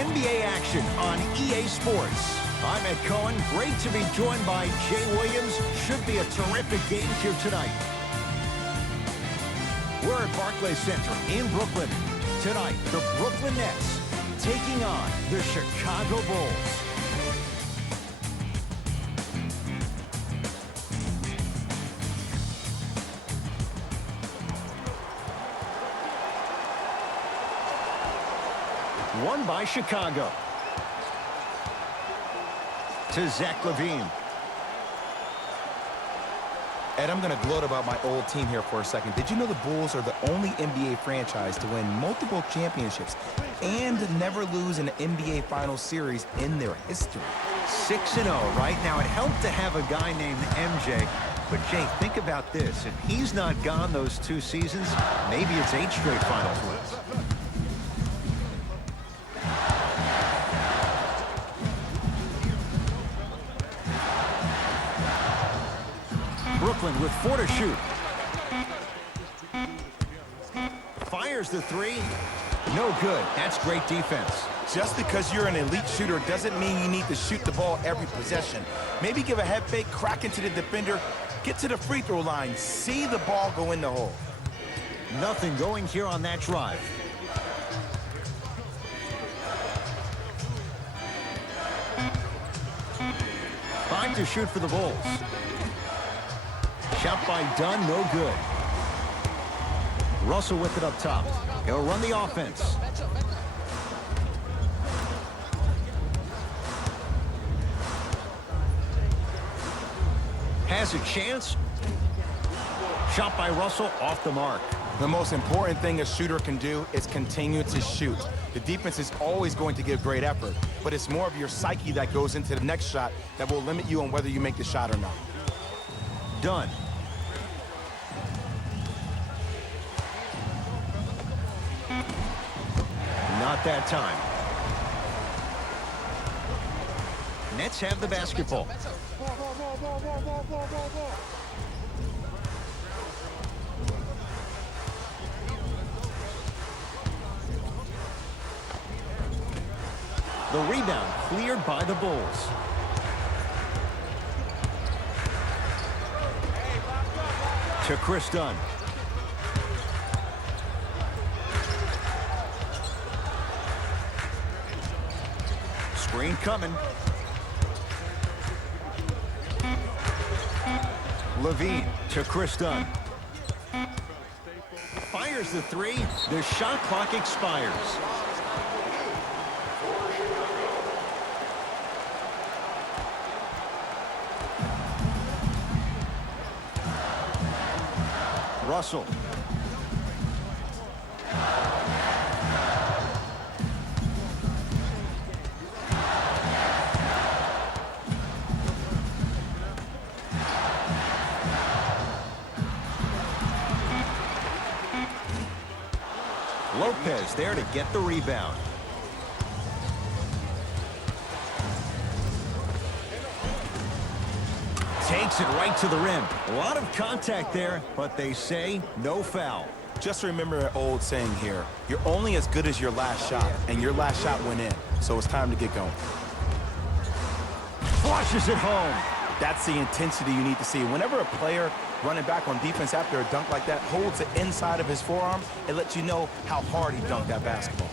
NBA action on EA Sports. I'm Ed Cohen. Great to be joined by Jay Williams. Should be a terrific game here tonight. We're at Barclays Center in Brooklyn. Tonight, the Brooklyn Nets taking on the Chicago Bulls. Won by Chicago. To Zach LaVine. Ed, I'm going to gloat about my old team here for a second. Did you know the Bulls are the only NBA franchise to win multiple championships and never lose an NBA Finals series in their history? 6-0 right now. It helped to have a guy named MJ. But, Jay, think about this. If he's not gone those 2 seasons, maybe it's 8 straight Finals wins. Brooklyn with 4 to shoot. Fires the 3. No good. That's great defense. Just because you're an elite shooter doesn't mean you need to shoot the ball every possession. Maybe give a head fake, crack into the defender, get to the free throw line, see the ball go in the hole. Nothing going here on that drive. Time to shoot for the Bulls. Shot by Dunn, no good. Russell with it up top. He'll run the offense. Has a chance. Shot by Russell, off the mark. The most important thing a shooter can do is continue to shoot. The defense is always going to give great effort, but it's more of your psyche that goes into the next shot that will limit you on whether you make the shot or not. Dunn. Not that time. Nets have the basketball. The rebound cleared by the Bulls. To Chris Dunn. Screen coming. LaVine to Chris Dunn. Fires the 3. The shot clock expires. Russell. Lopez there to get the rebound. Takes it right to the rim. A lot of contact there, but they say no foul. Just remember an old saying here. You're only as good as your last shot, and your last shot went in. So it's time to get going. Flushes it home. That's the intensity you need to see. Whenever a player running back on defense after a dunk like that holds the inside of his forearm, it lets you know how hard he dunked that basketball.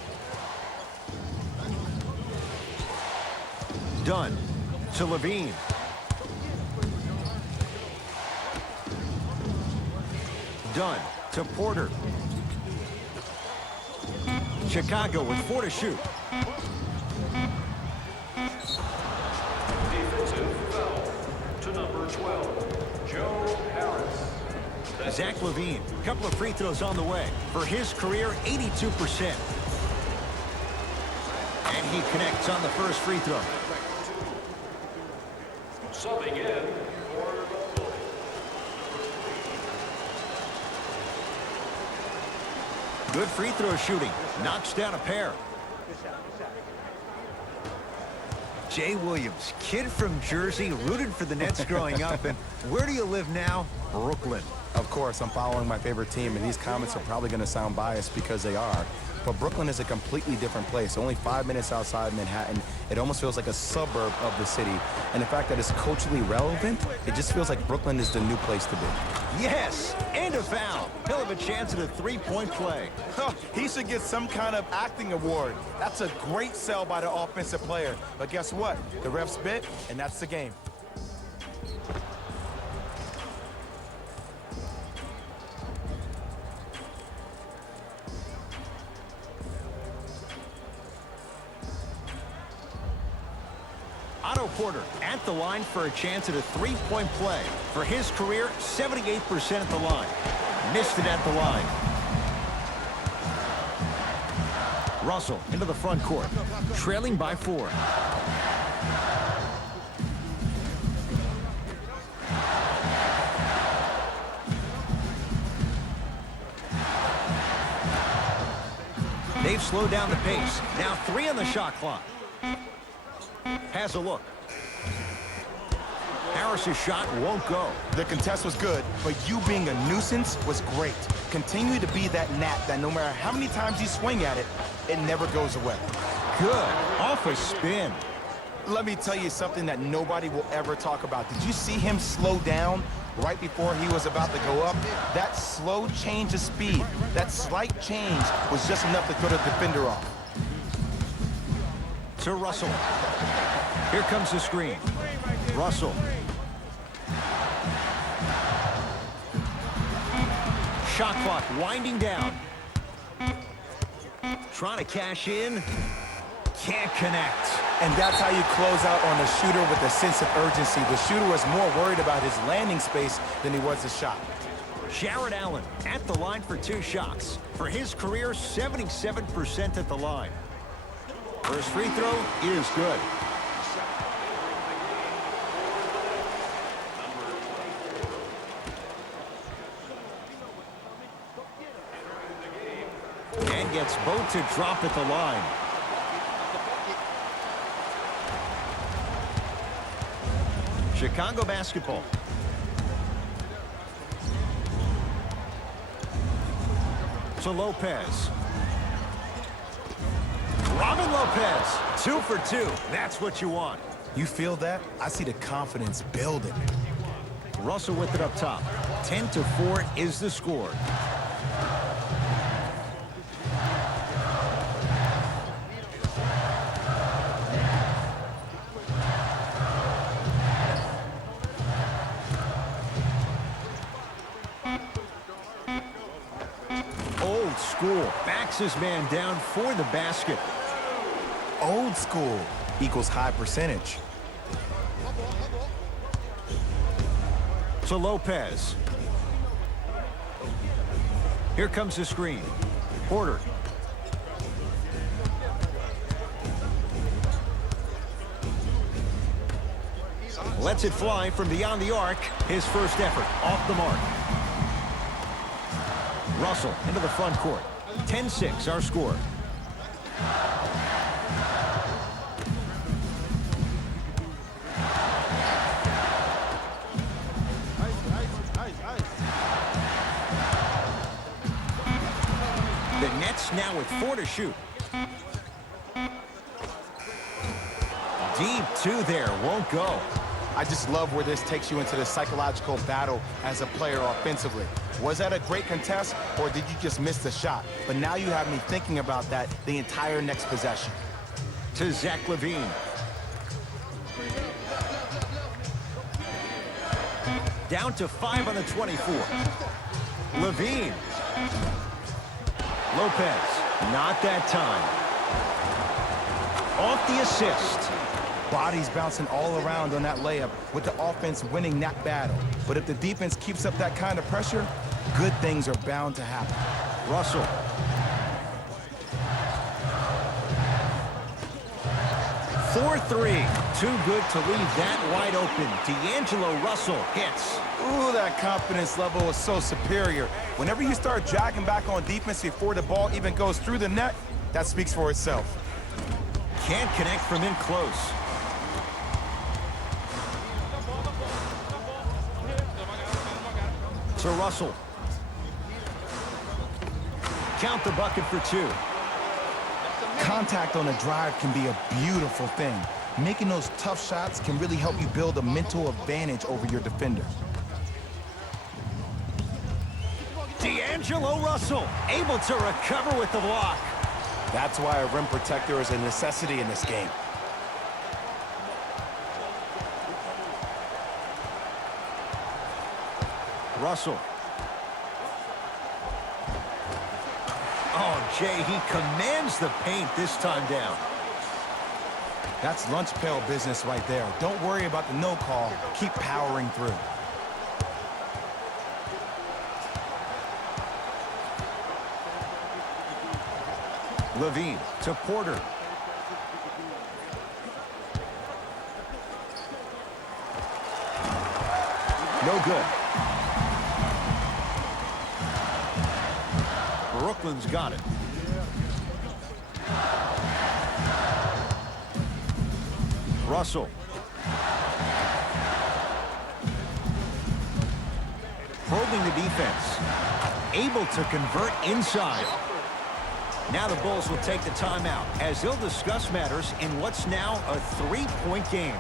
Dunn to LaVine. Dunn to Porter. Chicago with 4 to shoot. Defensive foul to number 12, Joe Harris. Zach LaVine, a couple of free throws on the way. For his career, 82%. And he connects on the first free throw. Subbing in for the Bulls. Good free throw shooting. Knocks down a pair. Jay Williams, kid from Jersey, rooted for the Nets growing up. And where do you live now? Brooklyn. Of course, I'm following my favorite team, and these comments are probably going to sound biased because they are. but Brooklyn is a completely different place. Only 5 minutes outside Manhattan. It almost feels like a suburb of the city. And the fact that it's culturally relevant, it just feels like Brooklyn is the new place to be. Yes, and a foul. He'll have a chance at a three-point play. He should get some kind of acting award. That's a great sell by the offensive player. But guess what? The refs bit, and that's the game. Otto Porter at the line for a chance at a three-point play. For his career, 78% at the line. Missed it at the line. Russell into the front court, trailing by 4. They've slowed down the pace. Now 3 on the shot clock. Has a look. Harris's shot won't go. The contest was good, but you being a nuisance was great. Continue to be that gnat that no matter how many times you swing at it, it never goes away. Good. Off a spin. Let me tell you something that nobody will ever talk about. Did you see him slow down right before he was about to go up? That slow change of speed, that slight change was just enough to throw the defender off. To Russell. Here comes the screen. Russell. Shot clock winding down. Trying to cash in. Can't connect. And that's how you close out on a shooter with a sense of urgency. The shooter was more worried about his landing space than he was his shot. Jarrett Allen at the line for 2 shots. For his career, 77% at the line. First free throw is good. And gets both to drop at the line. Chicago basketball. To Lopez. Robin Lopez, 2 for 2. That's what you want. You feel that? I see the confidence building. Russell with it up top. 10-4 is the score. Old school. Backs his man down for the basket. Old school equals high percentage. To Lopez. Here comes the screen. Porter. Lets it fly from beyond the arc. His first effort off the mark. Russell into the front court. 10-6 our score. The Nets now with 4 to shoot. Deep 2 there, won't go. I just love where this takes you into the psychological battle as a player offensively. Was that a great contest, or did you just miss the shot? But now you have me thinking about that the entire next possession. To Zach LaVine. Down to 5 on the 24. LaVine. Lopez. Not that time. Off the assist. Bodies bouncing all around on that layup with the offense winning that battle. But if the defense keeps up that kind of pressure, good things are bound to happen. Russell. For 3. Too good to leave that wide open. D'Angelo Russell hits. Ooh, that confidence level is so superior. Whenever you start jogging back on defense before the ball even goes through the net, that speaks for itself. Can't connect from in close. To Russell. Count the bucket for 2. Contact on a drive can be a beautiful thing. Making those tough shots can really help you build a mental advantage over your defender. D'Angelo Russell able to recover with the block. That's why a rim protector is a necessity in this game. Russell. Oh, Jay, he commands the paint this time down. That's lunch pail business right there. Don't worry about the no call. Keep powering through. Levine to Porter. No good. Brooklyn's got it. Russell. Probing the defense. Able to convert inside. Now the Bulls will take the timeout as they'll discuss matters in what's now a three-point game.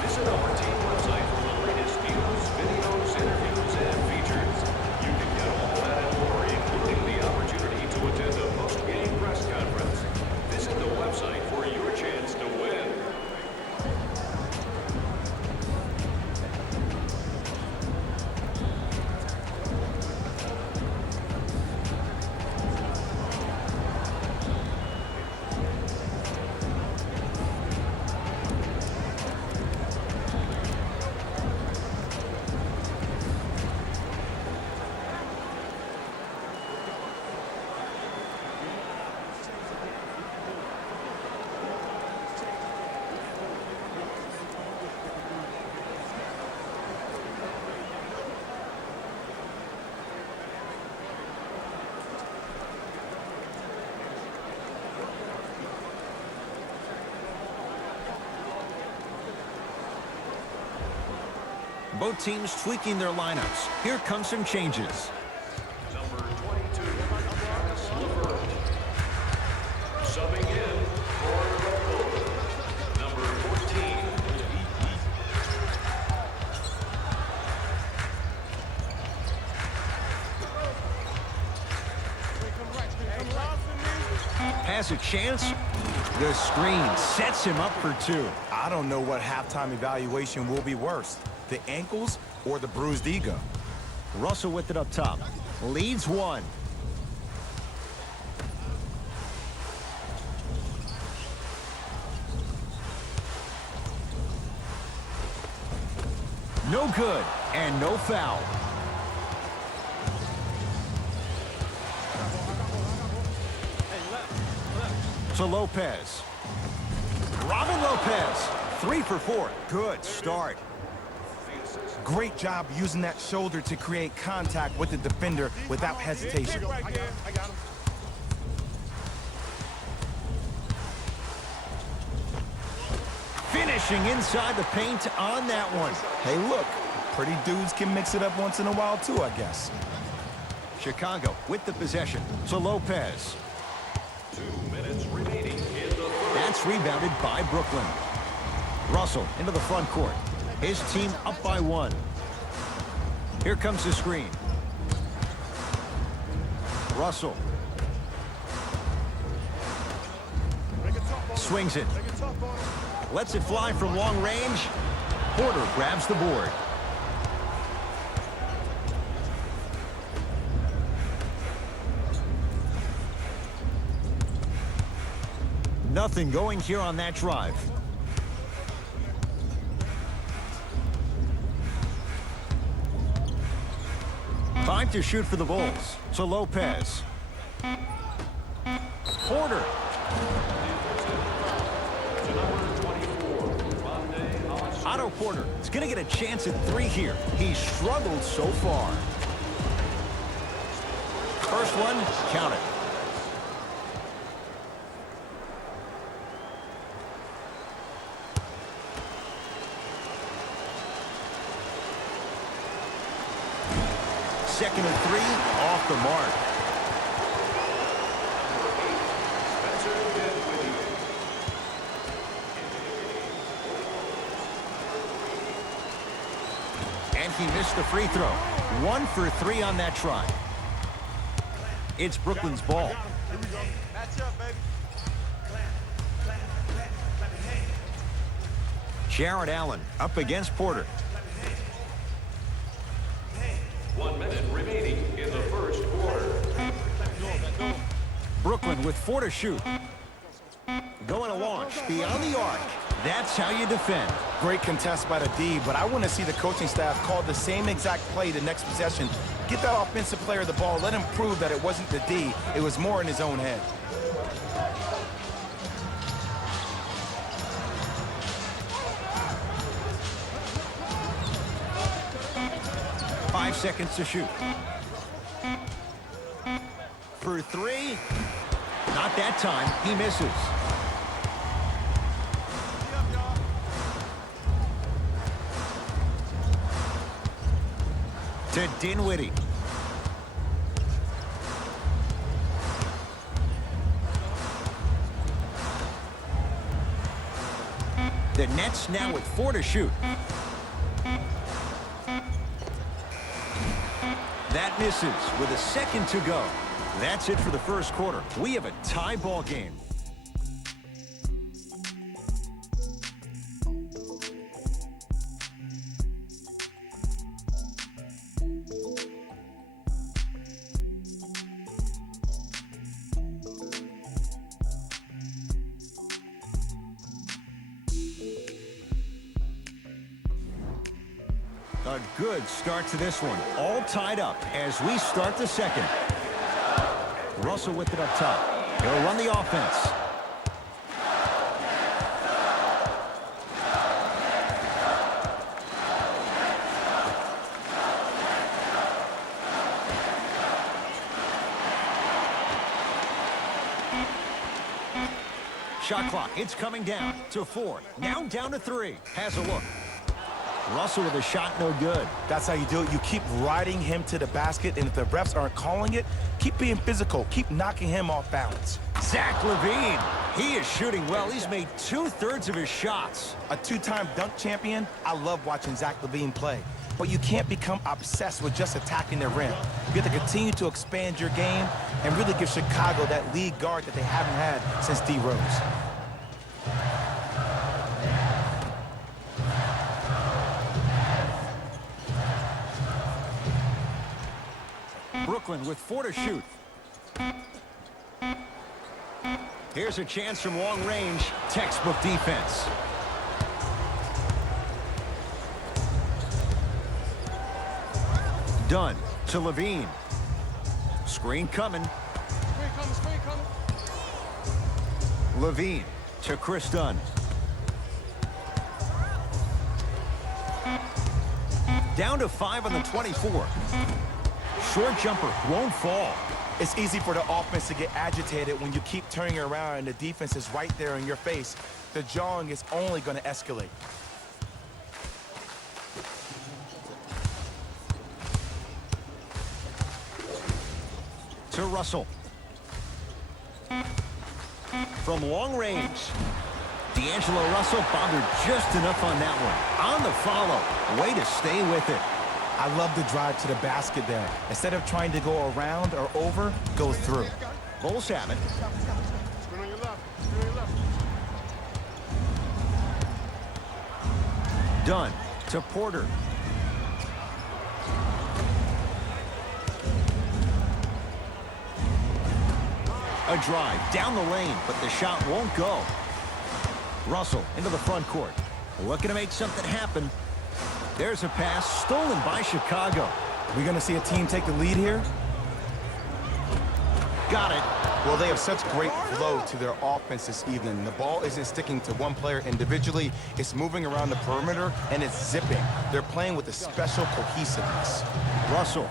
Visit our team website for the latest news, videos, interviews, and features. You can get all that and more, including the opportunity to attend a post-game press conference. Visit the website for your chance to win. Both teams tweaking their lineups. Here come some changes. Number 22, Karis LeVert. Subbing in for the Bulls. Number 14. Has a chance. The screen sets him up for two. I don't know what halftime evaluation will be worse, the ankles or the bruised ego. Russell with it up top. Leads one. No good and no foul. To Lopez. Robin Lopez. 3 for 4. Good start. Great job using that shoulder to create contact with the defender without hesitation. Finishing inside the paint on that one. Hey, look, pretty dudes can mix it up once in a while too, I guess. Chicago with the possession to Lopez. 2 minutes remaining in the third. That's rebounded by Brooklyn. Russell into the front court. His team up by 1. Here comes the screen. Russell. Swings it. Lets it fly from long range. Porter grabs the board. Nothing going here on that drive. Time to shoot for the Bulls. To Lopez. Porter. Otto Porter is going to get a chance at 3 here. He's struggled so far. First one, count it. Second and 3, off the mark. he missed the free throw. 1 for 3 on that try. It's Brooklyn's ball. Match up, baby. Jarrett Allen up against Porter. 1 minute remaining in the first quarter. Brooklyn with 4 to shoot. Going to launch beyond the arc. That's how you defend. Great contest by the D, but I want to see the coaching staff call the same exact play the next possession. Get that offensive player the ball. Let him prove that it wasn't the D. It was more in his own head. Five seconds to shoot. For 3. Not that time. He misses. To Dinwiddie. The Nets now with 4 to shoot. That misses with a second to go. That's it for the first quarter. We have a tie ball game. A good start to this one. All tied up as we start the second. Russell with it up top. He'll run the offense. Shot clock, it's coming down to 4. Now down to 3. Has a look. Russell with a shot, no good. That's how you do it. You keep riding him to the basket, and if the refs aren't calling it, keep being physical. Keep knocking him off balance. Zach LaVine, he is shooting well. He's made 2/3 of his shots. A 2-time dunk champion, I love watching Zach LaVine play. But you can't become obsessed with just attacking the rim. You have to continue to expand your game and really give Chicago that lead guard that they haven't had since D. Rose. Brooklyn with 4 to shoot. Here's a chance from long range. Textbook defense. Dunn to LaVine. Screen coming. Screen coming. LaVine to Chris Dunn. Down to 5 on the 24. Short jumper won't fall. It's easy for the offense to get agitated when you keep turning around and the defense is right there in your face. The jawing is only going to escalate. To Russell. From long range. D'Angelo Russell bothered just enough on that one. On the follow. Way to stay with it. I love the drive to the basket there. Instead of trying to go around or over, go through. Bulls have it. Screen on your left. Screen on your left. Dunn to Porter. A drive down the lane, but the shot won't go. Russell into the front court. Looking to make something happen. There's a pass stolen by Chicago. We're going to see a team take the lead here. Got it. Well, they have such great flow to their offense this evening. The ball isn't sticking to one player individually. It's moving around the perimeter, and it's zipping. They're playing with a special cohesiveness. Russell.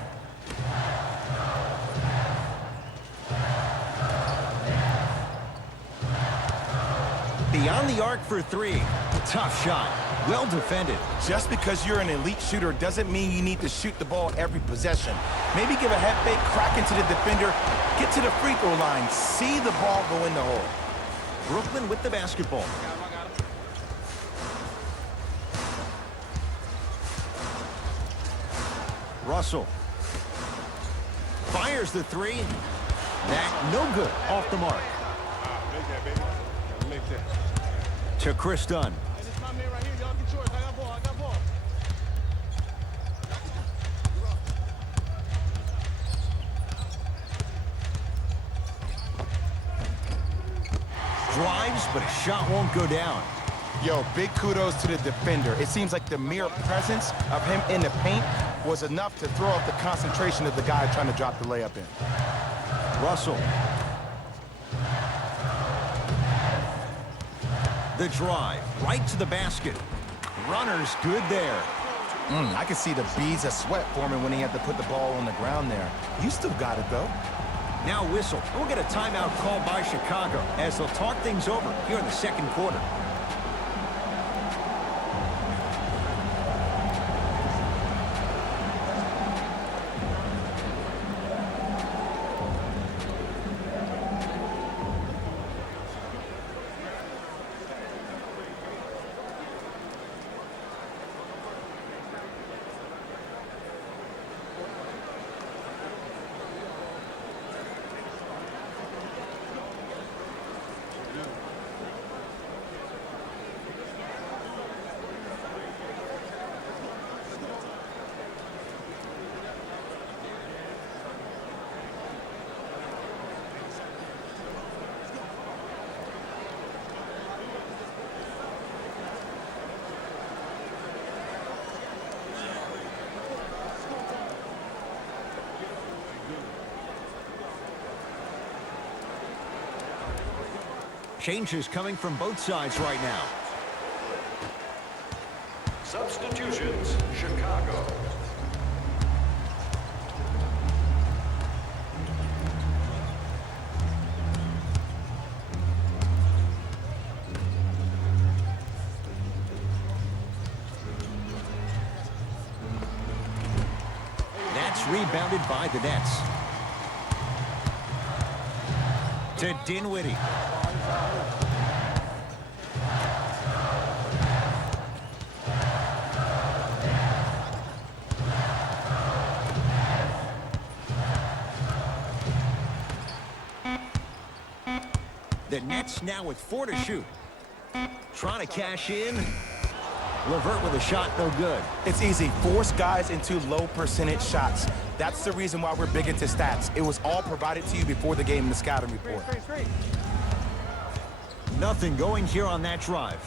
Beyond the arc for 3. Tough shot. Well defended. Just because you're an elite shooter doesn't mean you need to shoot the ball every possession. Maybe give a head fake, crack into the defender, get to the free throw line, see the ball go in the hole. Brooklyn with the basketball. I got him. 1 Russell. Fires the three. That no good. Off the mark. Make that, baby. Gotta make that. To Chris Dunn. Hey, this is my man right here. Y'all get yours. I got ball. I got ball. Drives, but a shot won't go down. Yo, big kudos to the defender. It seems like the mere presence of him in the paint was enough to throw off the concentration of the guy trying to drop the layup in. Russell. The drive, right to the basket. Runner's good there. I could see the beads of sweat forming when he had to put the ball on the ground there. You still got it, though. Now whistle. We'll get a timeout called by Chicago as they'll talk things over here in the second quarter. Changes coming from both sides right now. Substitutions, Chicago. That's rebounded by the Nets. To Dinwiddie. The Nets now with 4 to shoot. Trying to cash in. Levert with a shot, no good. It's easy. Force guys into low percentage shots. That's the reason why we're big into stats. It was all provided to you before the game in the scouting report. Nothing going here on that drive.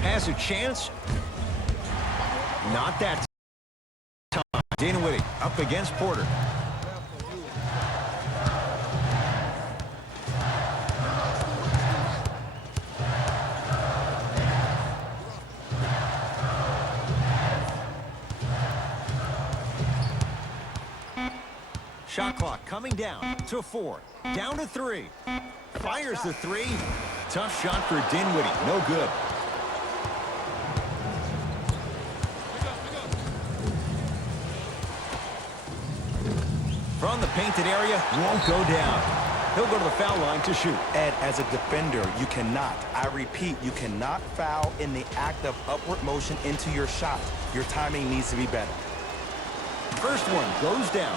Has a chance. Not that time. Dinwiddie up against Porter. Shot clock coming down to 4. Down to 3. Fires the 3. Tough shot for Dinwiddie. No good. From the painted area, won't go down. He'll go to the foul line to shoot. Ed, as a defender, you cannot, I repeat, you cannot foul in the act of upward motion into your shot. Your timing needs to be better. First one goes down.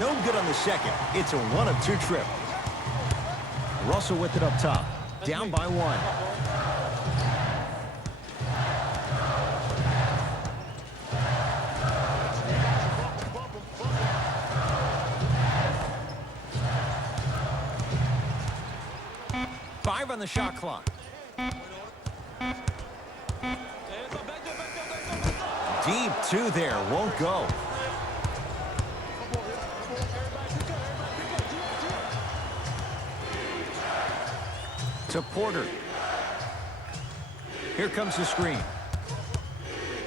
No good on the second. It's a 1 of 2 trip. Russell with it up top. Down by 1. Five on the shot clock. Deep 2 there. Won't go. To Porter. Here comes the screen.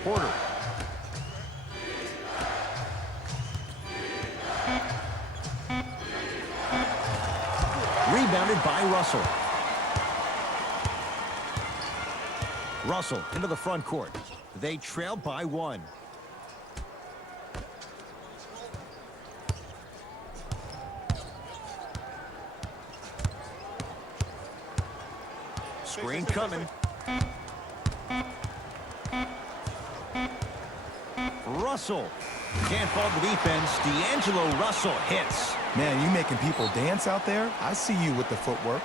Porter. Rebounded by Russell. Russell into the front court. They trail by 1. Screen coming. Russell. Can't fault the defense. D'Angelo Russell hits. Man, you making people dance out there? I see you with the footwork.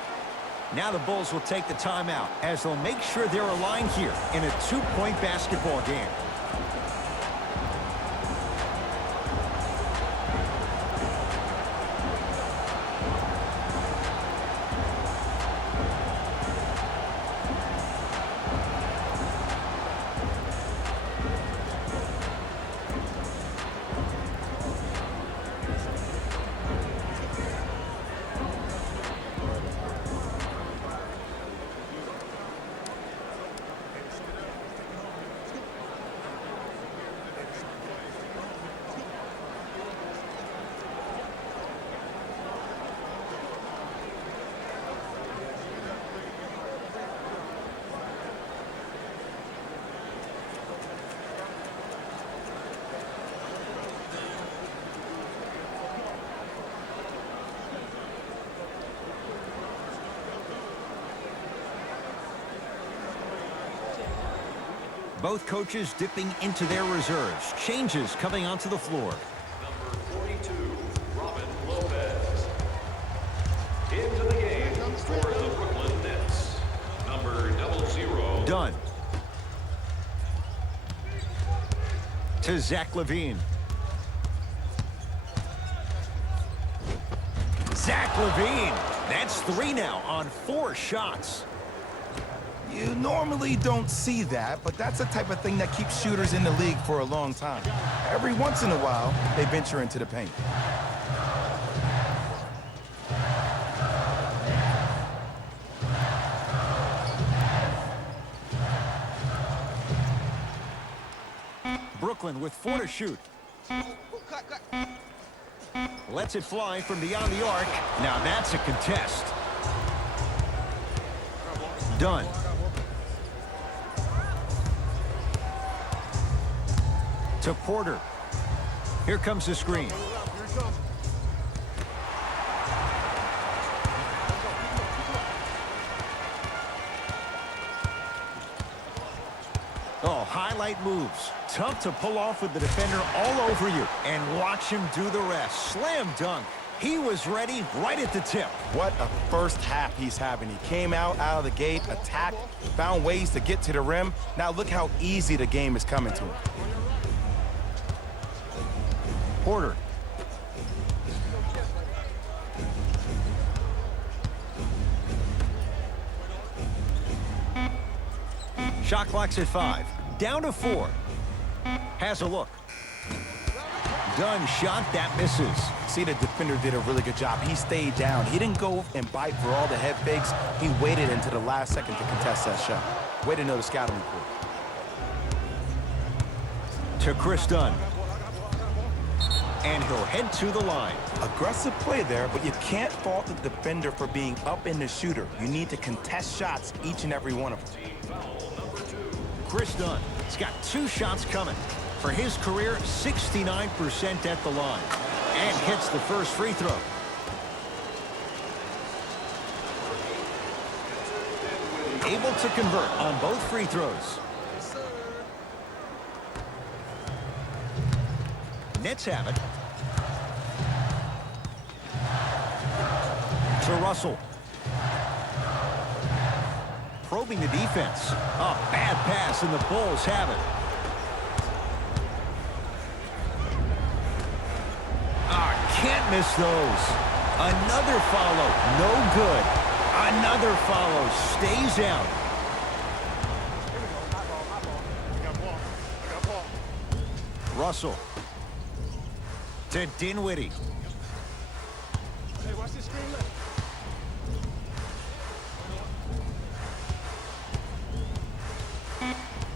Now the Bulls will take the timeout as they'll make sure they're aligned here in a 2-point basketball game. Both coaches dipping into their reserves. Changes coming onto the floor. Number 42, Robin Lopez. Into the game for the Brooklyn Nets. Number 00. Dunn. To Zach LaVine. Zach LaVine. That's 3 now on 4 shots. You normally don't see that, but that's the type of thing that keeps shooters in the league for a long time. Every once in a while, they venture into the paint. Brooklyn with 4 to shoot. Lets it fly from beyond the arc. Now that's a contest. Dunn. To Porter. Here comes the screen. Oh, highlight moves. Tough to pull off with the defender all over you. And watch him do the rest. Slam dunk. He was ready right at the tip. What a first half he's having. He came out of the gate, attacked, found ways to get to the rim. Now look how easy the game is coming to him. Porter. Shot clock's at 5. Down to 4. Has a look. Dunn shot that misses. See, the defender did a really good job. He stayed down. He didn't go and bite for all the head fakes. He waited until the last second to contest that shot. Way to know the scouting report. To Chris Dunn. And he'll head to the line. Aggressive play there, but you can't fault the defender for being up in the shooter. You need to contest shots, each and every one of them. Chris Dunn has got 2 shots coming. For his career, 69% at the line. And hits the first free throw. Able to convert on both free throws. Nets have it. To Russell. Probing the defense. A bad pass, and the Bulls have it. Can't miss those. Another follow. No good. Another follow. Stays out. Russell. To Dinwiddie. Hey, watch this screen left.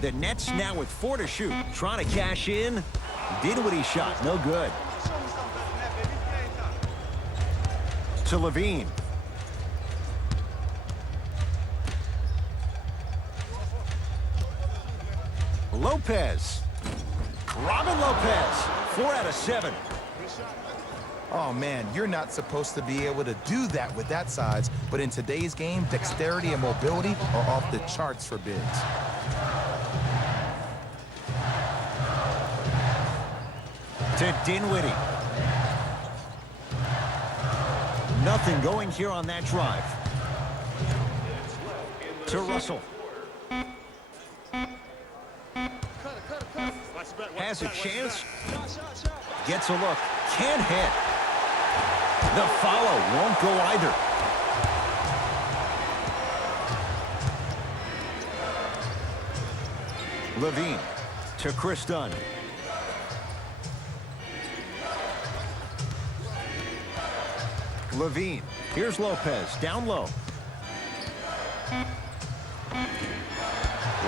The Nets now with 4 to shoot. Trying to cash in. Dinwiddie shot. No good. To LaVine. Lopez. Robin Lopez. 4 out of 7. Oh man, you're not supposed to be able to do that with that size, but in today's game, dexterity and mobility are off the charts for bigs. To Dinwiddie. Nothing going here on that drive. To Russell. Has a chance. Gets a look. Can't hit. The follow won't go either. Levine to Chris Dunn. Levine. Here's Lopez. Down low.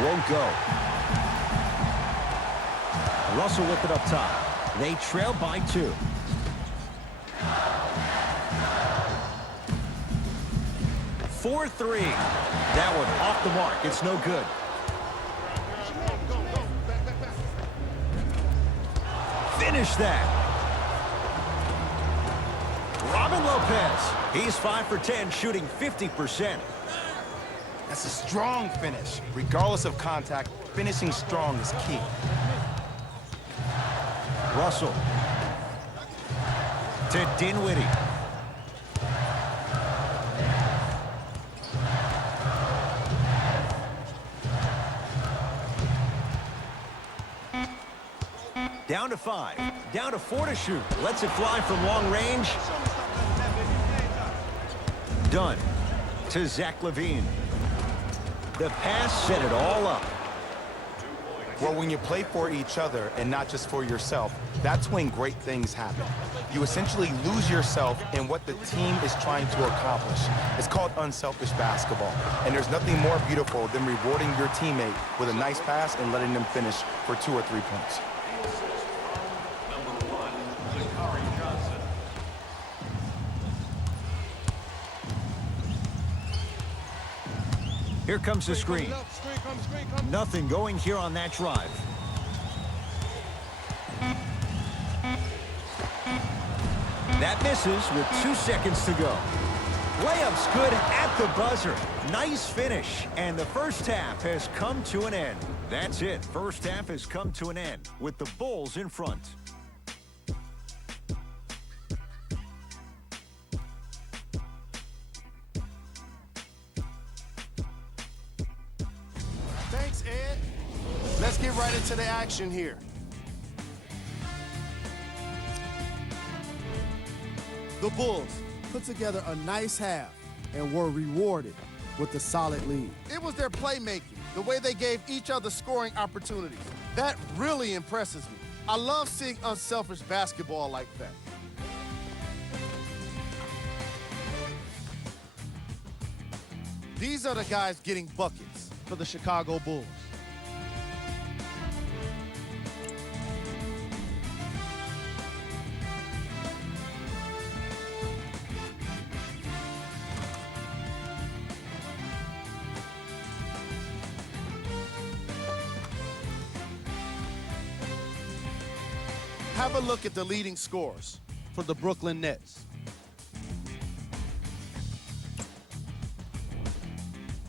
Won't go. Russell with it up top. They trail by 2. For 3. That one off the mark. It's no good. Finish that. Robin Lopez. He's 5 for 10, shooting 50%. That's a strong finish. Regardless of contact, finishing strong is key. Russell. To Dinwiddie. Down to 5. Down to 4 to shoot. Lets it fly from long range. Done. To Zach LaVine. The pass set it all up. Well, when you play for each other and not just for yourself, that's when great things happen. You essentially lose yourself in what the team is trying to accomplish. It's called unselfish basketball. And there's nothing more beautiful than rewarding your teammate with a nice pass and letting them finish for 2 or 3 points. Number 1, Zachary Johnson. Here comes the screen. Nothing going here on that drive. That misses with 2 seconds to go. Layup's good at the buzzer. Nice finish. And the first half has come to an end. That's it. First half has come to an end with the Bulls in front. Thanks, Ed. Let's get right into the action here. The Bulls put together a nice half and were rewarded with a solid lead. It was their playmaking, the way they gave each other scoring opportunities. That really impresses me. I love seeing unselfish basketball like that. These are the guys getting buckets for the Chicago Bulls. Have a look at the leading scorers for the Brooklyn Nets.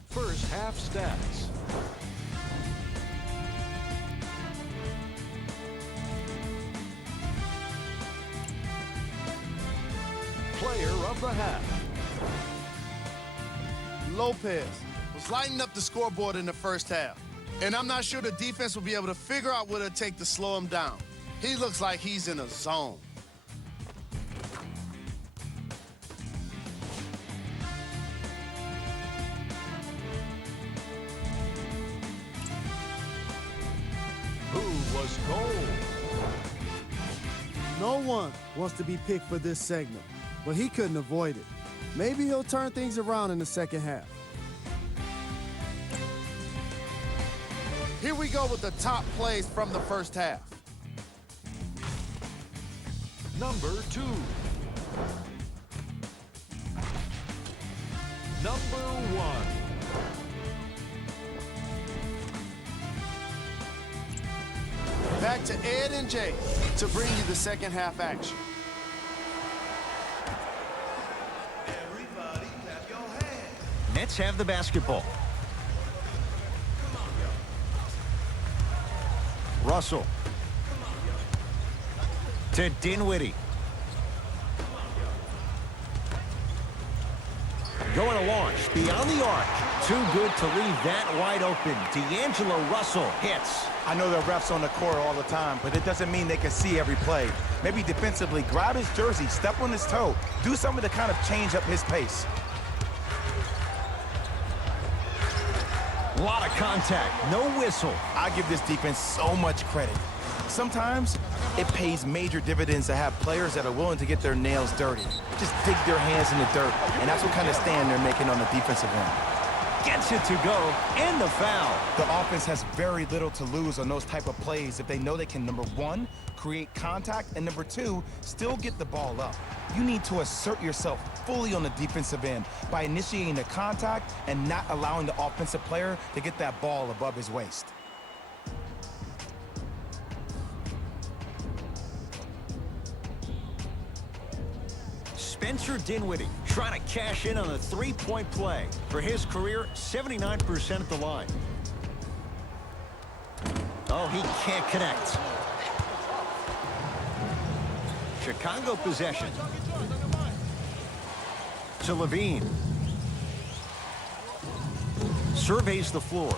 First half stats. Player of the half. Lopez was lighting up the scoreboard in the first half. And I'm not sure the defense will be able to figure out what it'll take to slow him down. He looks like he's in a zone. Who was gold? No one wants to be picked for this segment, but he couldn't avoid it. Maybe he'll turn things around in the second half. Here we go with the top plays from the first half. Number 2. Number 1. Back to Ed and Jay to bring you the second half action. Nets have the basketball. Russell. To Dinwiddie. Going to launch beyond the arc. Too good to leave that wide open. D'Angelo Russell hits. I know there are refs on the court all the time, but it doesn't mean they can see every play. Maybe defensively, grab his jersey, step on his toe, do something to kind of change up his pace. A lot of contact, no whistle. I give this defense so much credit. Sometimes it pays major dividends to have players that are willing to get their nails dirty. Just dig their hands in the dirt, and that's what kind of stand they're making on the defensive end. Gets it to go, and the foul. The offense has very little to lose on those type of plays if they know they can, number one, create contact, and number two, still get the ball up. You need to assert yourself fully on the defensive end by initiating the contact and not allowing the offensive player to get that ball above his waist. Spencer Dinwiddie trying to cash in on a three-point play. For his career, 79% at the line. Oh, he can't connect. Chicago possession. To Levine. Surveys the floor.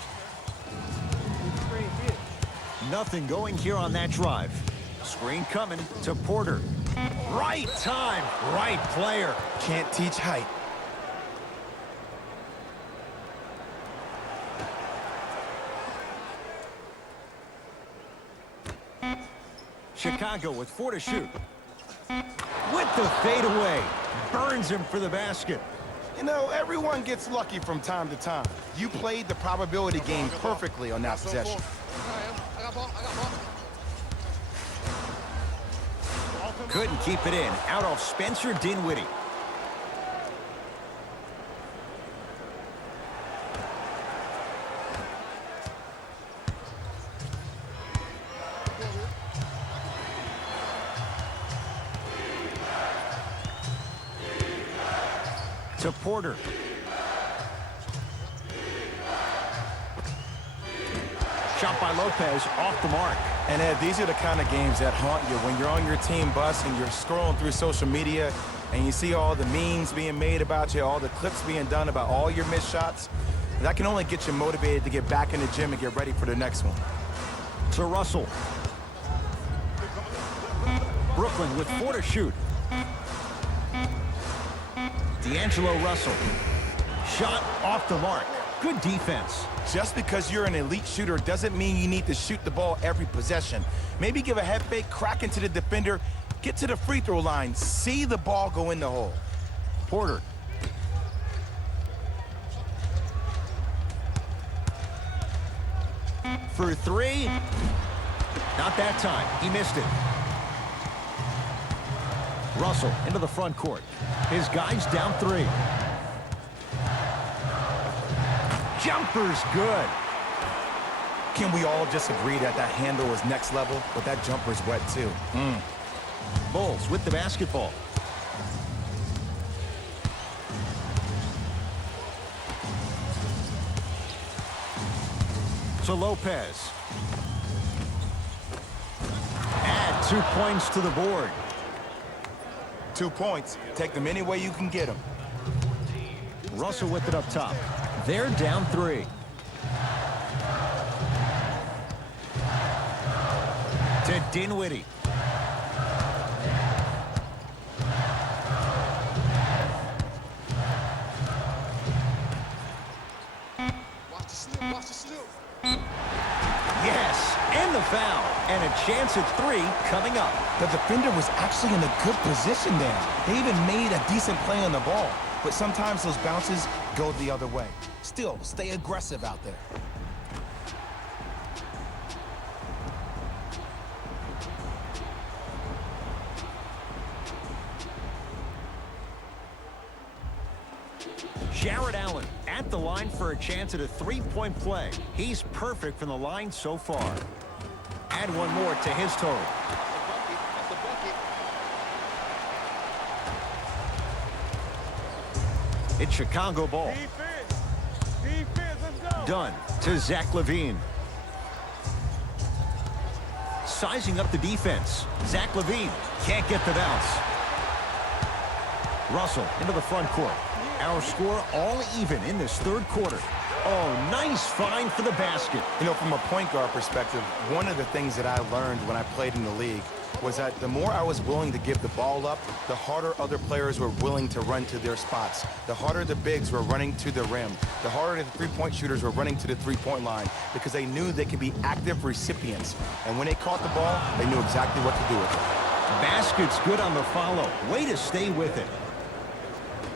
Nothing going here on that drive. Screen coming to Porter. Right time, right player. Can't teach height. Chicago with 4 to shoot. With the fadeaway. Burns him for the basket. You know, everyone gets lucky from time to time. You played the probability game perfectly on that possession. Couldn't keep it in. Out off Spencer Dinwiddie. To Porter. Shot by Lopez off the mark. And Ed, these are the kind of games that haunt you when you're on your team bus and you're scrolling through social media and you see all the memes being made about you, all the clips being done about all your missed shots. That can only get you motivated to get back in the gym and get ready for the next one. To Russell. Brooklyn with 4 to shoot. D'Angelo Russell. Shot off the mark. Good defense. Just because you're an elite shooter doesn't mean you need to shoot the ball every possession. Maybe give a head fake, crack into the defender, get to the free throw line, see the ball go in the hole. Porter. For 3. Not that time. He missed it. Russell into the front court. His guy's down 3. Jumper's good. Can we all just agree that that handle is next level, but that jumper's wet too? Bulls with the basketball. To Lopez. Add 2 points to the board. 2 points. Take them any way you can get them. Russell with it up top. They're down 3. To Dinwiddie. Yes, and the foul. And a chance at 3 coming up. The defender was actually in a good position there. They even made a decent play on the ball. But sometimes those bounces go the other way. Still, stay aggressive out there. Jarrett Allen at the line for a chance at a 3-point play. He's perfect from the line so far. Add 1 more to his total. It's Chicago ball. Dunn to Zach LaVine. Sizing up the defense. Zach LaVine can't get the bounce. Russell into the front court. Our score all even in this third quarter. Oh, nice find for the basket. You know, from a point guard perspective, one of the things that I learned when I played in the league was that the more I was willing to give the ball up, the harder other players were willing to run to their spots. The harder the bigs were running to the rim. The harder the three-point shooters were running to the three-point line because they knew they could be active recipients. And when they caught the ball, they knew exactly what to do with it. Basket's good on the follow. Way to stay with it.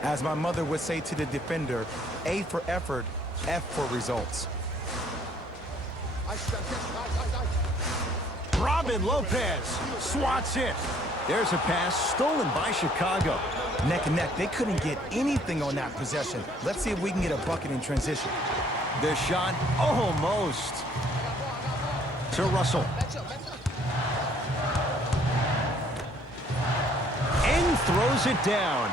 As my mother would say to the defender, A for effort, F for results. Robin Lopez swats it. There's a pass stolen by Chicago. Neck and neck, they couldn't get anything on that possession. Let's see if we can get a bucket in transition. The shot almost to Russell. And throws it down.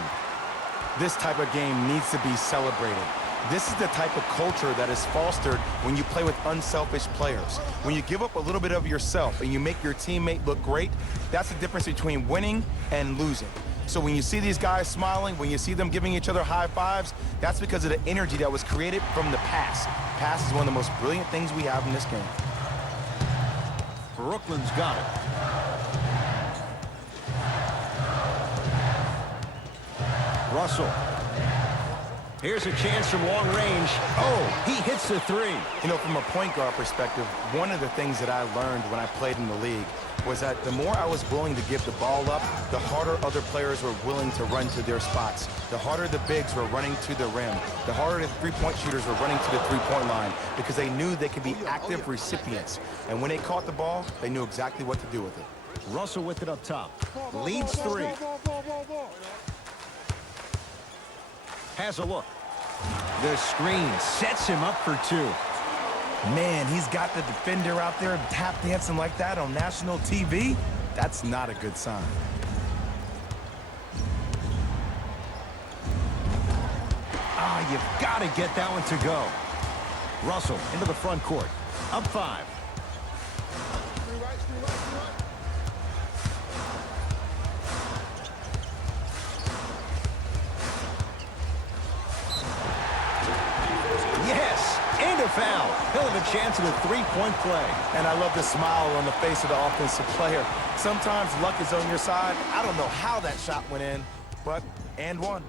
This type of game needs to be celebrated. This is the type of culture that is fostered when you play with unselfish players. When you give up a little bit of yourself and you make your teammate look great, that's the difference between winning and losing. So when you see these guys smiling, when you see them giving each other high fives, that's because of the energy that was created from the pass. Pass is one of the most brilliant things we have in this game. Brooklyn's got it. Russell. Here's a chance from long range. Oh, he hits the three. You know, from a point guard perspective, one of the things that I learned when I played in the league was that the more I was willing to give the ball up, the harder other players were willing to run to their spots. The harder the bigs were running to the rim. The harder the three-point shooters were running to the three-point line because they knew they could be active recipients. And when they caught the ball, they knew exactly what to do with it. Russell with it up top. Leads three. Has a look. The screen sets him up for two. Man, he's got the defender out there tap dancing like that on national TV. That's not a good sign. You've got to get that one to go. Russell into the front court. Up five. Yes, and a foul. He'll have a chance at a three-point play. And I love the smile on the face of the offensive player. Sometimes luck is on your side. I don't know how that shot went in, but and one.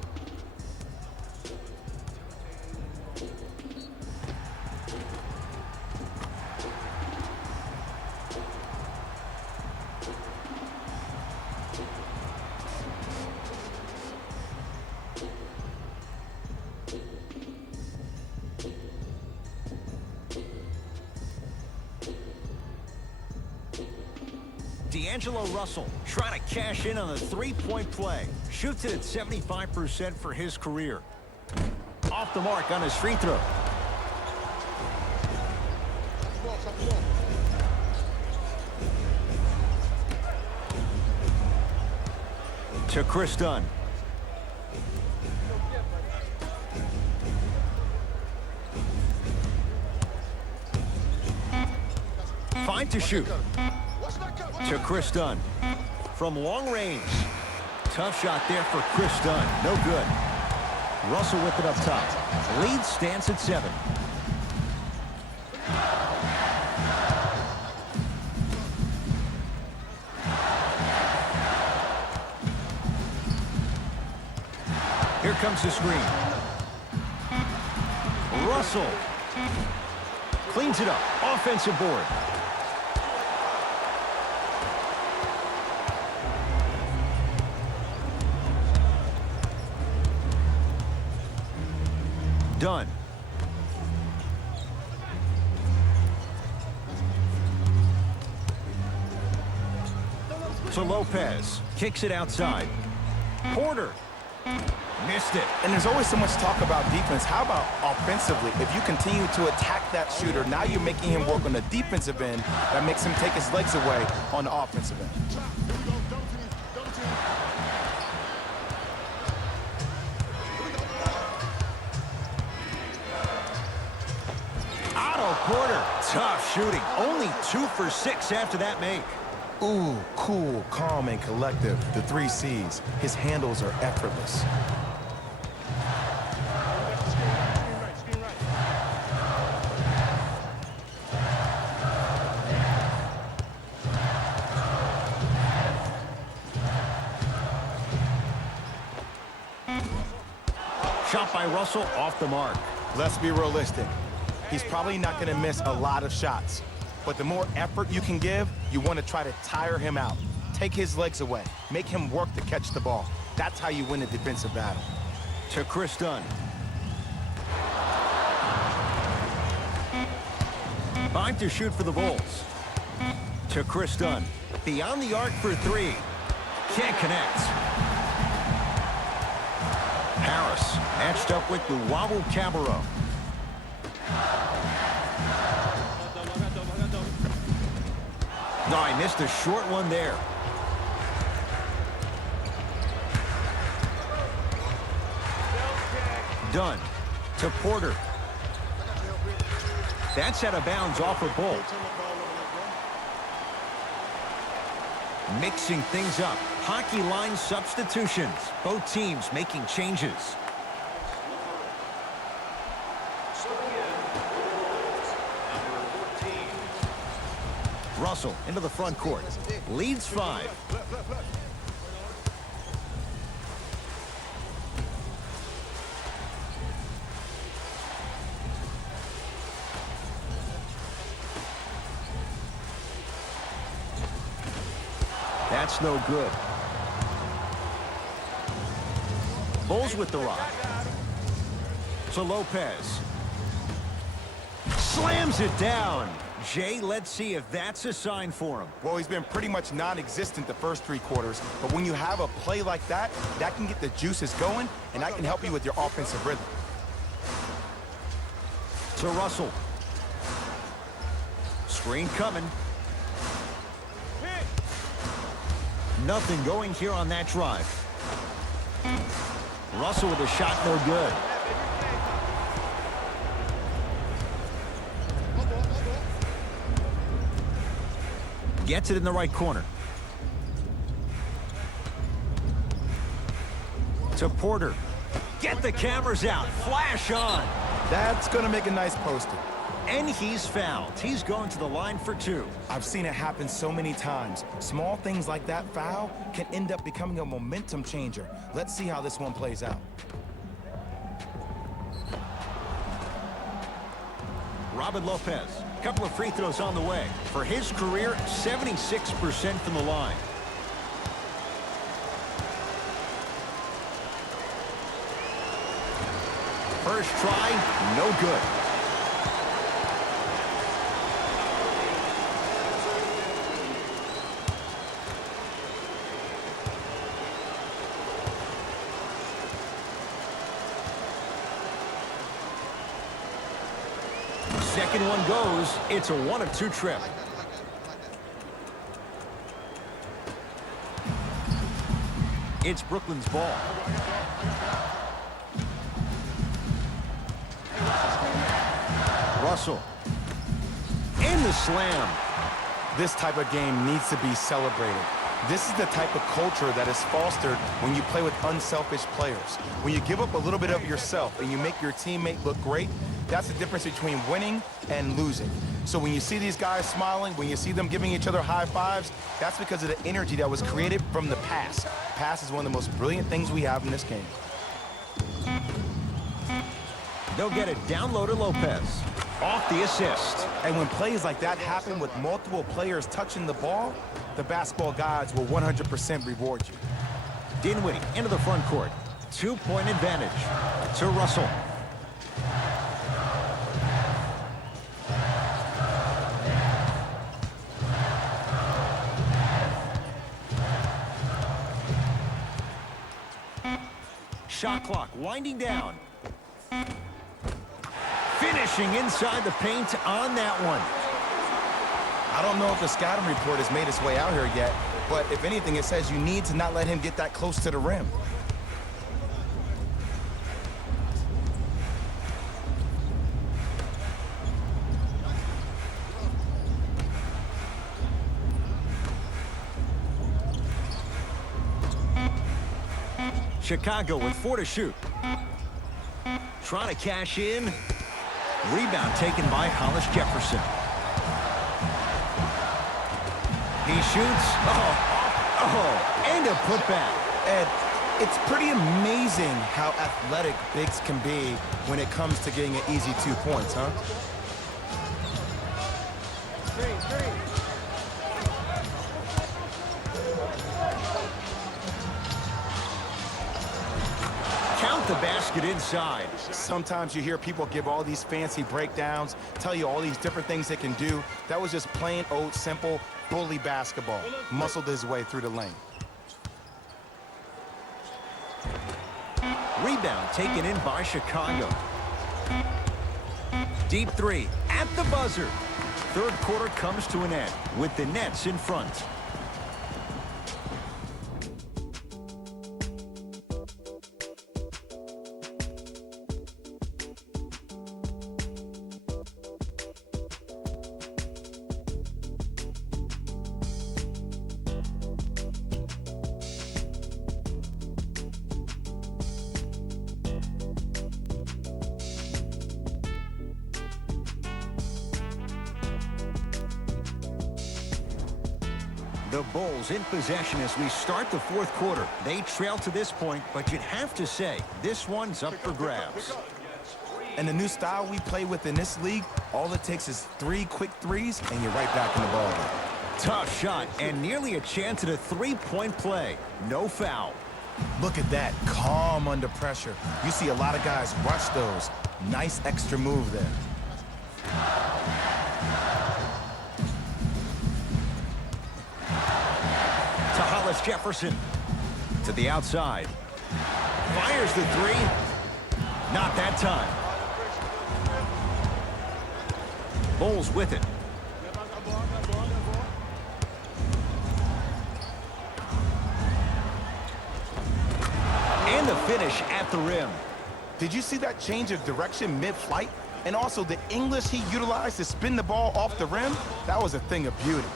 D'Angelo Russell trying to cash in on the three-point play. Shoots it at 75% for his career. Off the mark on his free throw. To Chris Dunn. Fine to shoot. To Chris Dunn. From long range. Tough shot there for Chris Dunn. No good. Russell with it up top. Lead stands at 7. Here comes the screen. Russell cleans it up. Offensive board. Dunn. To Lopez. Kicks it outside. Porter. Missed it. And there's always so much talk about defense. How about offensively? If you continue to attack that shooter, now you're making him work on the defensive end. That makes him take his legs away on the offensive end. Otto Porter, tough shooting. Only 2 for 6 after that make. Ooh, cool, calm, and collective. The 3 C's. His handles are effortless. Shot by Russell off the mark. Let's be realistic. He's probably not going to miss a lot of shots. But the more effort you can give, you want to try to tire him out. Take his legs away. Make him work to catch the ball. That's how you win a defensive battle. To Chris Dunn. Five to shoot for the Bulls. To Chris Dunn. Beyond the arc for 3. Can't connect. Harris matched up with Luwawu Cabarro. No, I missed a short one there. Dunn to Porter. That's out of bounds off a Bolt. Mixing things up. Hockey line substitutions. Both teams making changes. Russell into the front court. Leads 5. That's no good. Bulls with the rock. To Lopez. Slams it down. Jay, let's see if that's a sign for him. Well, he's been pretty much non-existent the first 3 quarters, but when you have a play like that, that can get the juices going, and that can help you with your offensive rhythm. To Russell. Screen coming. Nothing going here on that drive. Russell with a shot, no good. Gets it in the right corner. To Porter. Get the cameras out. Flash on. That's going to make a nice poster. And he's fouled. He's going to the line for 2. I've seen it happen so many times. Small things like that foul can end up becoming a momentum changer. Let's see how this one plays out. Robin Lopez. Couple of free throws on the way. For his career, 76% from the line. First try, no good. Second one goes. It's a 1 of 2 trip. It's Brooklyn's ball. Russell. In the slam. This type of game needs to be celebrated. This is the type of culture that is fostered when you play with unselfish players. When you give up a little bit of yourself and you make your teammate look great, that's the difference between winning and losing. So when you see these guys smiling, when you see them giving each other high fives, that's because of the energy that was created from the pass. Pass is one of the most brilliant things we have in this game. They'll get it down low to Lopez. Off the assist. And when plays like that happen with multiple players touching the ball, the basketball gods will 100% reward you. Dinwiddie into the front court. 2-point advantage to Russell. Shot clock winding down. Finishing inside the paint on that one. I don't know if the scouting report has made its way out here yet, but if anything, it says you need to not let him get that close to the rim. Chicago with 4 to shoot. Trying to cash in. Rebound taken by Hollis Jefferson. He shoots. And a putback. Ed, it's pretty amazing how athletic bigs can be when it comes to getting an easy 2 points, huh? Count the basket inside. Sometimes you hear people give all these fancy breakdowns, tell you all these different things they can do. That was just plain old simple bully basketball. Muscled his way through the lane. Rebound taken in by Chicago. Deep 3 at the buzzer. Third quarter comes to an end with the Nets in front. The Bulls in possession as we start the fourth quarter. They trail to this point, but you'd have to say this one's up for grabs. And the new style we play with in this league, all it takes is 3 quick threes, and you're right back in the ballgame. Tough shot and nearly a chance at a three-point play. No foul. Look at that, calm under pressure. You see a lot of guys rush those. Nice extra move there. To Hollis Jefferson. To the outside. Fires the 3. Not that time. Bulls with it. And the finish at the rim. Did you see that change of direction mid-flight? And also the English he utilized to spin the ball off the rim? That was a thing of beauty.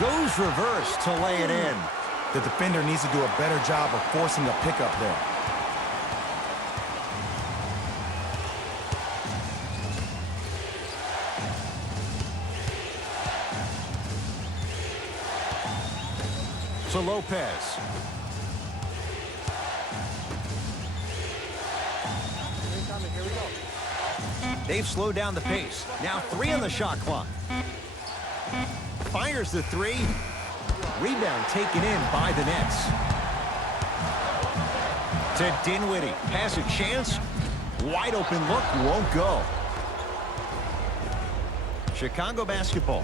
Goes reverse to lay it in. The defender needs to do a better job of forcing a pickup there. To Lopez. They've slowed down the pace. Now 3 on the shot clock. Fires the 3. Rebound taken in by the Nets. To Dinwiddie. Has a chance. Wide open look. Won't go. Chicago basketball.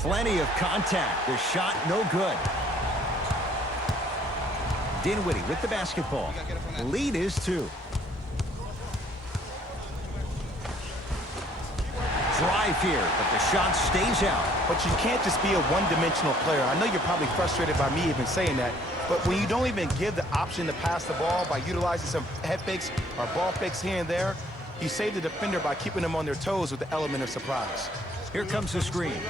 Plenty of contact. The shot no good. Dinwiddie with the basketball. Lead is 2. Drive here, but the shot stays out. But you can't just be a one-dimensional player. I know you're probably frustrated by me even saying that, but when you don't even give the option to pass the ball by utilizing some head fakes or ball fakes here and there, you save the defender by keeping them on their toes with the element of surprise. Here comes the screen.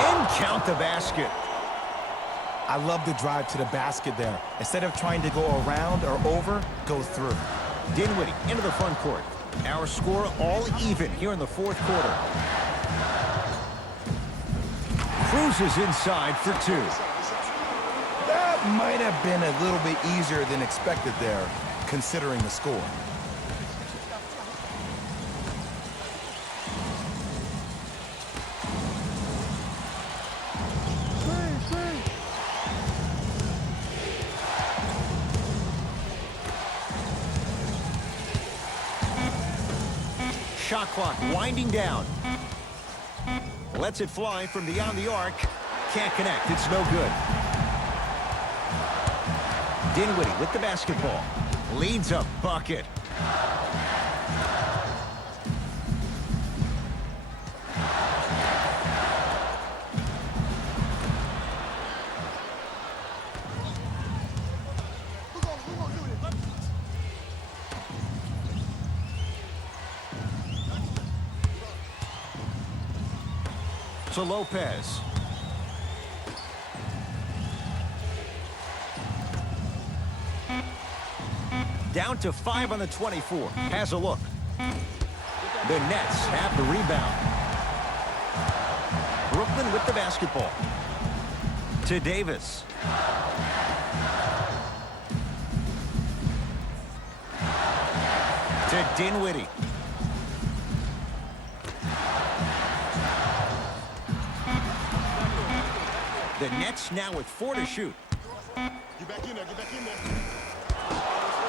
And count the basket. I love the drive to the basket there. Instead of trying to go around or over, go through. Dinwiddie into the front court. Our score all even here in the fourth quarter. Cruises inside for 2. That might have been a little bit easier than expected there, considering the score. Shot clock winding down. Lets it fly from beyond the arc. Can't connect. It's no good. Dinwiddie with the basketball. Leads a bucket. to Lopez. Down to 5 on the 24. Has a look. The Nets have the rebound. Brooklyn with the basketball. To Davis. To Dinwiddie. The Nets now with 4 to shoot. Get back in there, get back in there.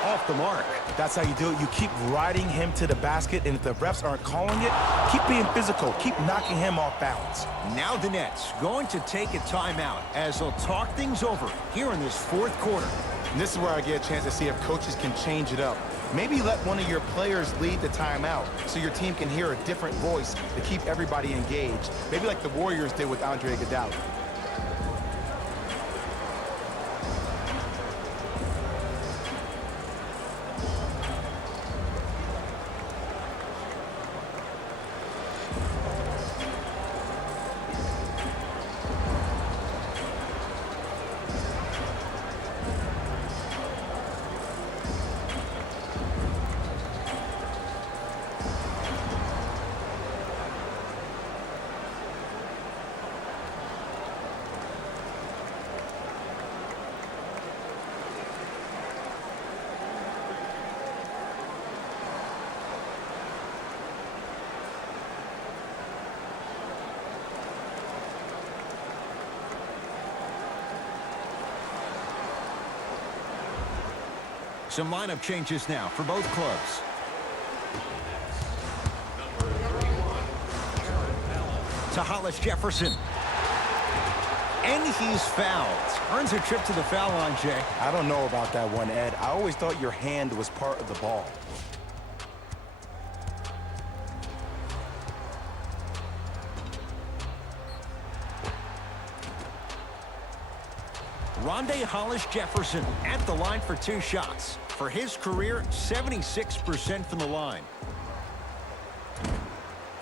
Off the mark. That's how you do it. You keep riding him to the basket, and if the refs aren't calling it, keep being physical. Keep knocking him off balance. Now the Nets going to take a timeout as they'll talk things over here in this fourth quarter. And this is where I get a chance to see if coaches can change it up. Maybe let one of your players lead the timeout so your team can hear a different voice to keep everybody engaged. Maybe like the Warriors did with Andre Iguodala. Some lineup changes now for both clubs. To Hollis Jefferson. And he's fouled. Earns a trip to the foul line, Jay. I don't know about that one, Ed. I always thought your hand was part of the ball. Rondae Hollis Jefferson at the line for 2 shots. For his career, 76% from the line.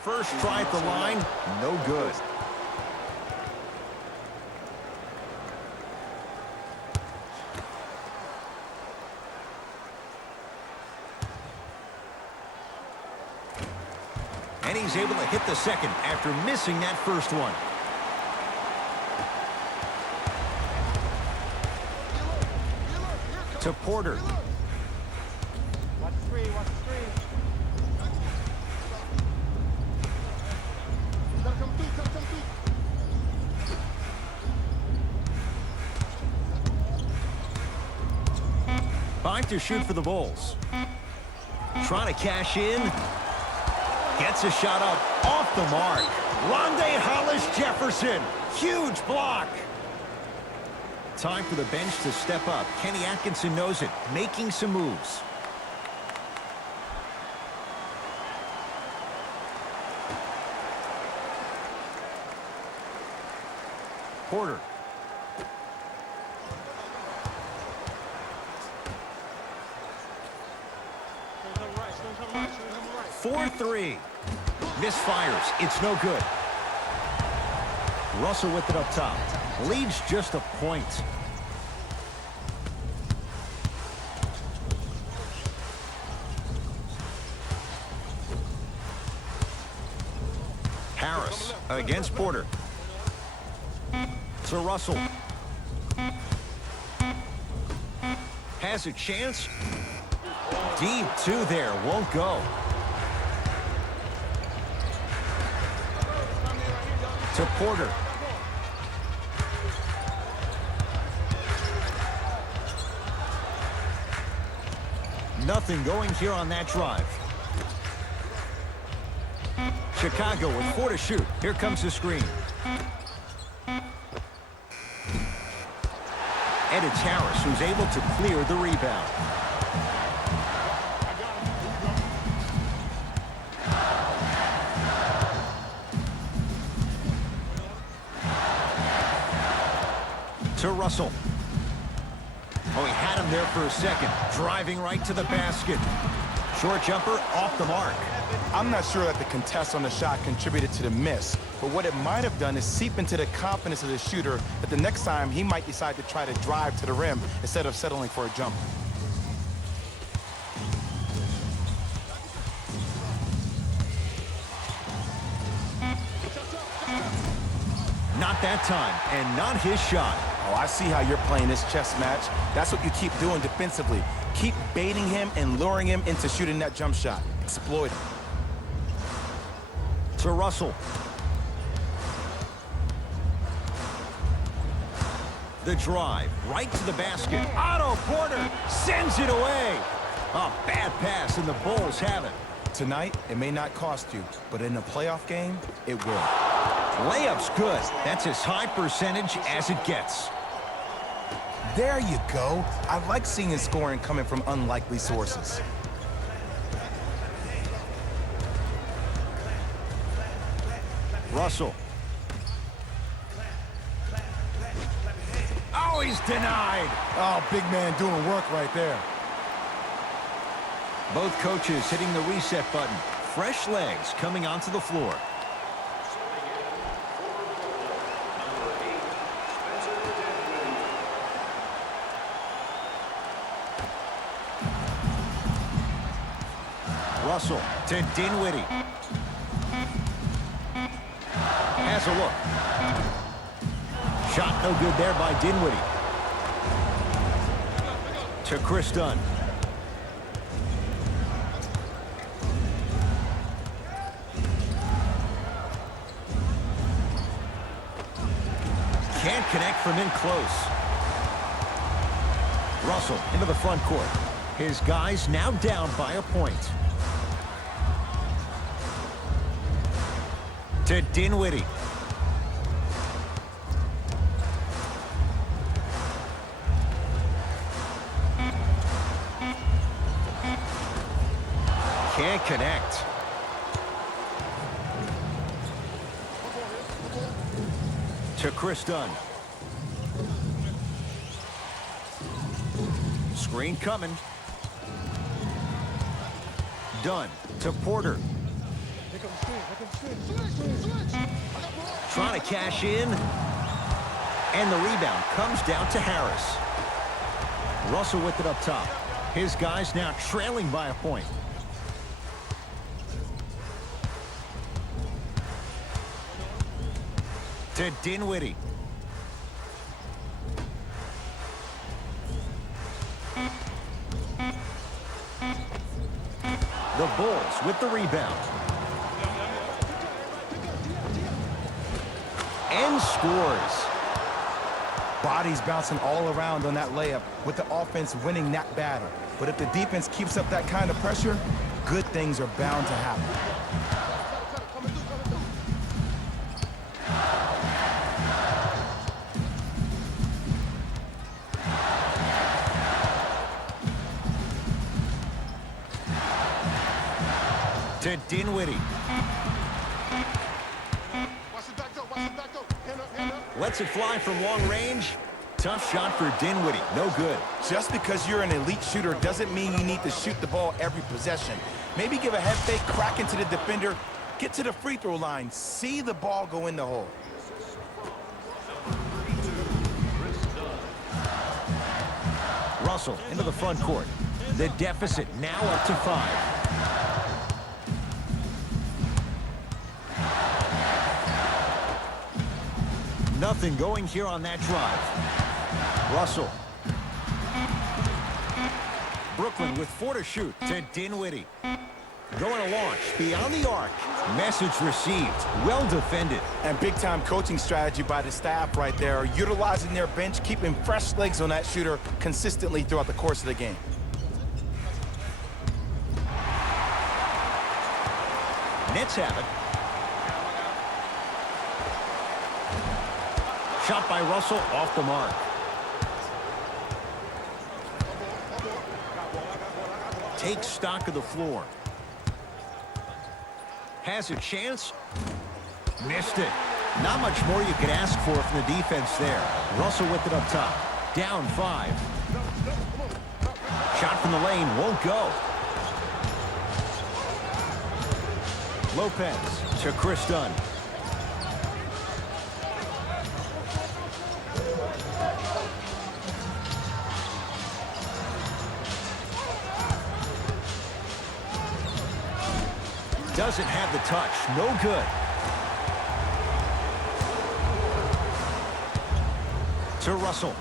First try at the line, no good. And he's able to hit the second after missing that first one. To Porter. Watch the screen, watch the screen. Come through. 5 to shoot for the Bulls. Trying to cash in. Gets a shot up off the mark. Rondae Hollis Jefferson. Huge block. Time for the bench to step up. Kenny Atkinson knows it, making some moves. Porter. Show him right, show him right, show him right. 4-3. Misfires. It's no good. Russell with it up top. Leads just a point. Harris against Porter. To Russell. Has a chance. Deep 2 there. Won't go. To Porter. Nothing going here on that drive. Chicago with 4 to shoot. Here comes the screen. And it's Harris who's able to clear the rebound. To Russell. Oh, he had him there for a second. Driving right to the basket. Short jumper off the mark. I'm not sure that the contest on the shot contributed to the miss, but what it might have done is seep into the confidence of the shooter that the next time he might decide to try to drive to the rim instead of settling for a jump. Not that time, and not his shot. Oh, I see how you're playing this chess match. That's what you keep doing defensively. Keep baiting him and luring him into shooting that jump shot. Exploit him. To Russell. The drive, right to the basket. Otto Porter sends it away. A bad pass, and the Bulls have it. Tonight, it may not cost you, but in a playoff game, it will. Layup's good. That's as high percentage as it gets. There you go. I like seeing his scoring coming from unlikely sources. Russell. Oh, he's denied. Oh, big man doing work right there. Both coaches hitting the reset button. Fresh legs coming onto the floor. Russell to Dinwiddie. Has a look. Shot no good there by Dinwiddie. To Chris Dunn. Can't connect from in close. Russell into the front court. His guys now down by a point. To Dinwiddie. Can't connect. To Chris Dunn. Screen coming. Dunn to Porter. Trying to cash in. And the rebound comes down to Harris. Russell with it up top. His guys now trailing by a point. To Dinwiddie. The Bulls with the rebound. And scores. Bodies bouncing all around on that layup with the offense winning that battle. But if the defense keeps up that kind of pressure, good things are bound to happen. To Dinwiddie. Lets it fly from long range. Tough shot for Dinwiddie. No good. Just because you're an elite shooter doesn't mean you need to shoot the ball every possession. Maybe give a head fake, crack into the defender, get to the free throw line, see the ball go in the hole. Russell into the front court. The deficit now up to 5. Nothing going here on that drive. Russell. Brooklyn with 4 to shoot. To Dinwiddie. Going to launch beyond the arc. Message received. Well defended. And big-time coaching strategy by the staff right there, utilizing their bench, keeping fresh legs on that shooter consistently throughout the course of the game. Nets have it. Shot by Russell off the mark. Takes stock of the floor. Has a chance. Missed it. Not much more you could ask for from the defense there. Russell with it up top. Down 5. Shot from the lane won't go. Lopez to Chris Dunn. Doesn't have the touch. No good. To Russell.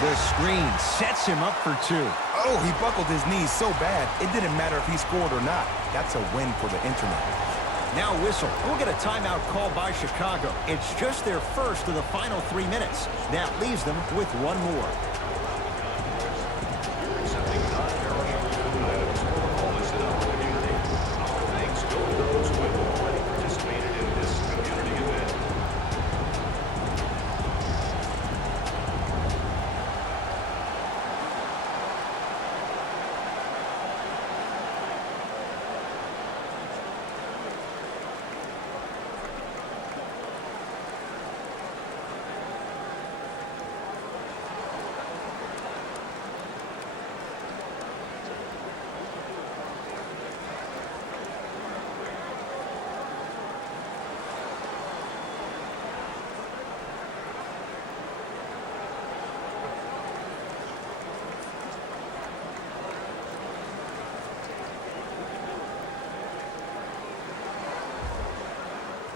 The screen sets him up for two. Oh, he buckled his knees so bad, it didn't matter if he scored or not. That's a win for the internet. Now whistle. We'll get a timeout called by Chicago. It's just their first of the final 3 minutes. That leaves them with one more. You're accepting non-perishable food items for the homeless in our community. Our thanks go to those who have already participated in this community event.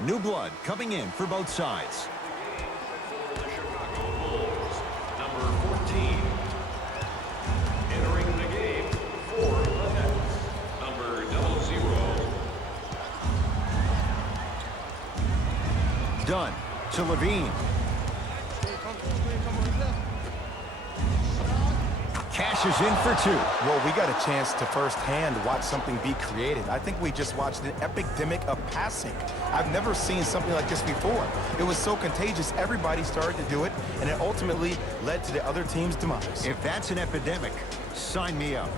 New blood coming in for both sides. For the Chicago Bulls, number 14. Entering the game for the Nets, number 00. Dunn to Levine. Cashes in for two. Well, we got a chance to firsthand watch something be created. I think we just watched an epidemic of passing. I've never seen something like this before. It was so contagious, everybody started to do it, and it ultimately led to the other team's demise. If that's an epidemic, sign me up.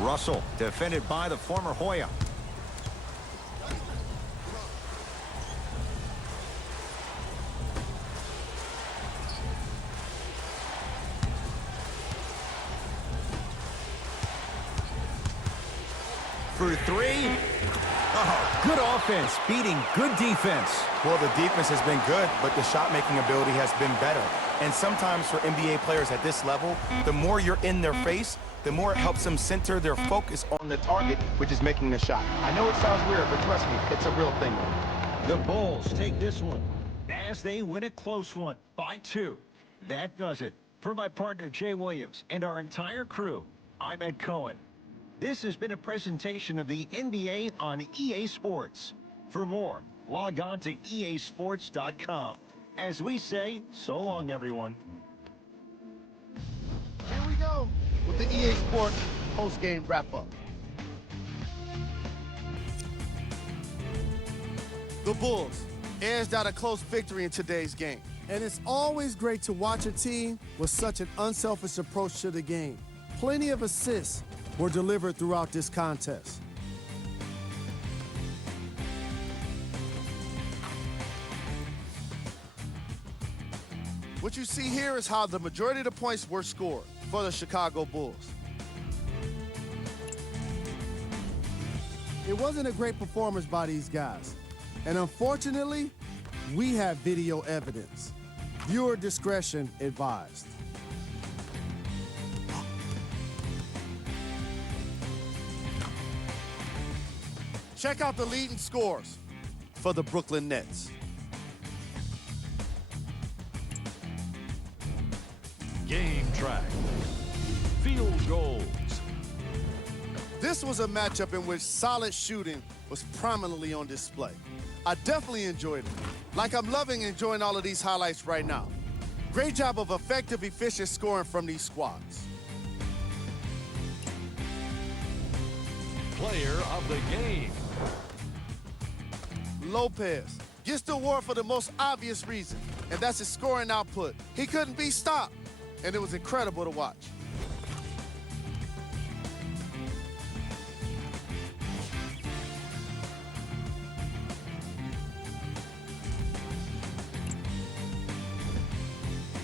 Russell, defended by the former Hoya. For three. Oh, good offense, beating good defense. Well, the defense has been good, but the shot-making ability has been better. And sometimes for NBA players at this level, the more you're in their face, the more it helps them center their focus on the target, which is making the shot. I know it sounds weird, but trust me, it's a real thing. The Bulls take this one as they win a close one by 2. That does it. For my partner, Jay Williams, and our entire crew, I'm Ed Cohen. This has been a presentation of the NBA on EA Sports. For more, log on to easports.com. As we say, so long, everyone. Here we go with the EA Sports post-game wrap-up. The Bulls edged out a close victory in today's game. And it's always great to watch a team with such an unselfish approach to the game. Plenty of assists were delivered throughout this contest. What you see here is how the majority of the points were scored for the Chicago Bulls. It wasn't a great performance by these guys. And unfortunately, we have video evidence. Viewer discretion advised. Check out the leading scores for the Brooklyn Nets. Game track. Field goals. This was a matchup in which solid shooting was prominently on display. I definitely enjoyed it. Like I'm loving enjoying all of these highlights right now. Great job of effective, efficient scoring from these squads. Player of the game. Lopez gets the award for the most obvious reason, and that's his scoring output. He couldn't be stopped, and it was incredible to watch.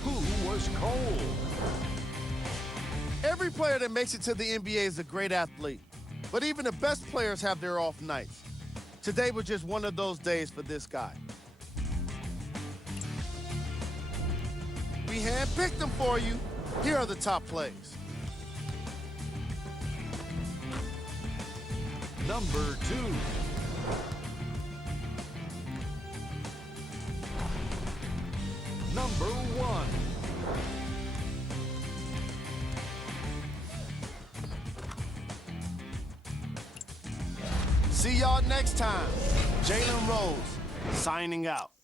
Who was cold? Every player that makes it to the NBA is a great athlete, but even the best players have their off nights. Today was just one of those days for this guy. We handpicked them for you. Here are the top plays. Number 2. Number 1. See y'all next time. Jalen Rose, signing out.